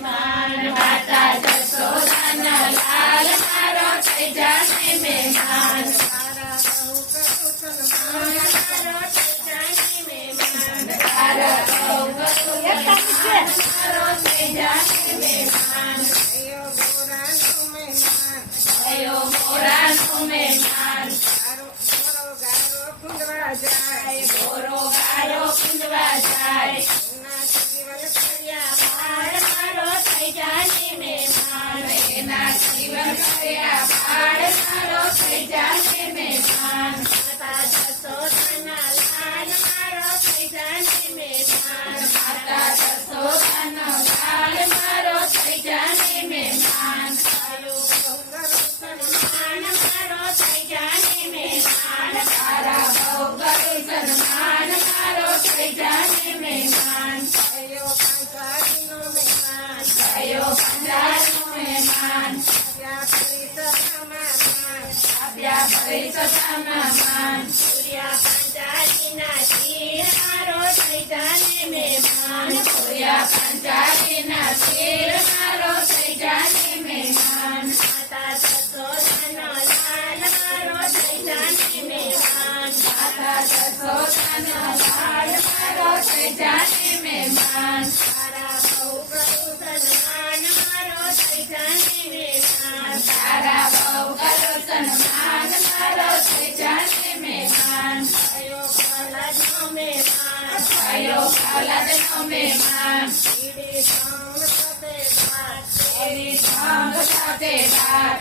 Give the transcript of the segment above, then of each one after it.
મહેમાન માતા જશોદાના લાલ મારો થઈ જાને મહેમાન તારા બહુ કરું સન્માન મારો થઈ જાને મહેમાન તારા બહુ કરું સન્માન મારો થઈ જાને મહેમાન અયો ગોરાનું મહેમાન અયો ગોરાનું મહેમાન ગોરો ગારો કુંડવા જાય એના જીવન કર્યા પાર મારો થઈ જાને મહેમાન એના જીવન કર્યા પાર મારો થઈ જાને મહેમાન માતા જશોદાના લાલ મારો થઈ જાને મહેમાન માતા જશોદાના લાલ મારો થઈ જાને મહેમાન સન્માન મારો થઈ જાને મહેમાન તારા બહુ કરું સન્માન મારો થઈ જાને મહેમાન ગયો પંચાળીનો મહેમાન ગયો પંચાળીનો મહેમાન આપ્યા ફરી સદામાં માન પૂર્યા પંચાળીના શીર મારો થઈ જાને મહેમાન પૂર્યા પંચાળીના શીર મારો થઈ જાને મહેમાન માતા જશોદાનો લાલ મારો થઈ જાને મહેમાન માતા જશોદાનો લાલ મારો થઈ જાને મહેમાન તારા બહુ કરું સન્માન મારો થઈ જાને મહેમાન તારા બહુ કરું સન્માન મારો થઈ જાને મહેમાન થયો પ્રહલાદનો મહેમાન થયો પ્રહલાદનો મહેમાન ઈડી સંગ સાથે વાત ઈડી સંગ સાથે વાત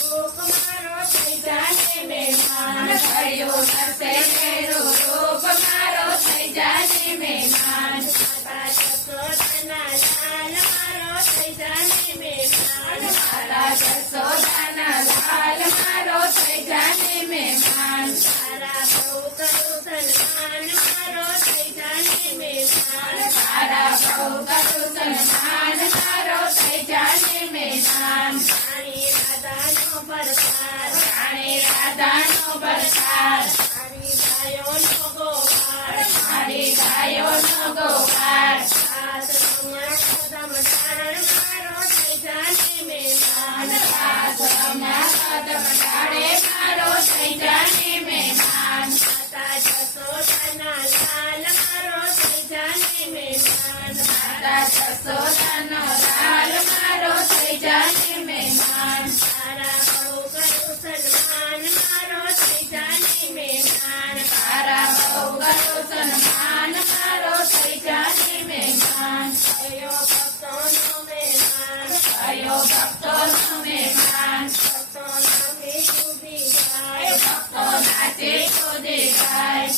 રૂપ મારો થઈ જાને મહેમાન થયો નરસે મેરું રૂપ મારો થઈ જાને મહેમાન માતા જશોદાના લાલ મારો થઈ જાને મહેમાન માતા જશોદાના લાલ મારો થઈ જાને મહેમાન તારા બહુ કરું સન્માન મારો થઈ જાને મહેમાન તારા બહુ કરું સન્માન મારો થઈ જાને મહેમાન રાણી રાધાનો પરસાર રાણી રાધાનો પરસાર મારી ગાયોનો ગોપાળ મારી ગાયોનો ગોપાળ સાસરમ્યા કદમ ડાળ મારો થઈ જાને મહેમાન સાસરમ્યા કદમ ડાળે મારો થઈ જાને મહેમાન માતા જશોદાના લાલ મારો થઈ જાને મહેમાન માતા જશોદાનો લાલ મારો થઈ જાને મહેમાન તારા બહુ કરું સન્માન મારો થઈ જાને મહેમાન તારા બહુ કરું સન્માન મારો થઈ જાને મહેમાન કયો ભક્તોનો મહેમાન કયો ભક્તોનો મહેમાન ભક્તો નાચે કૂદી ગાય ભક્તો નાચે કૂદી ગાય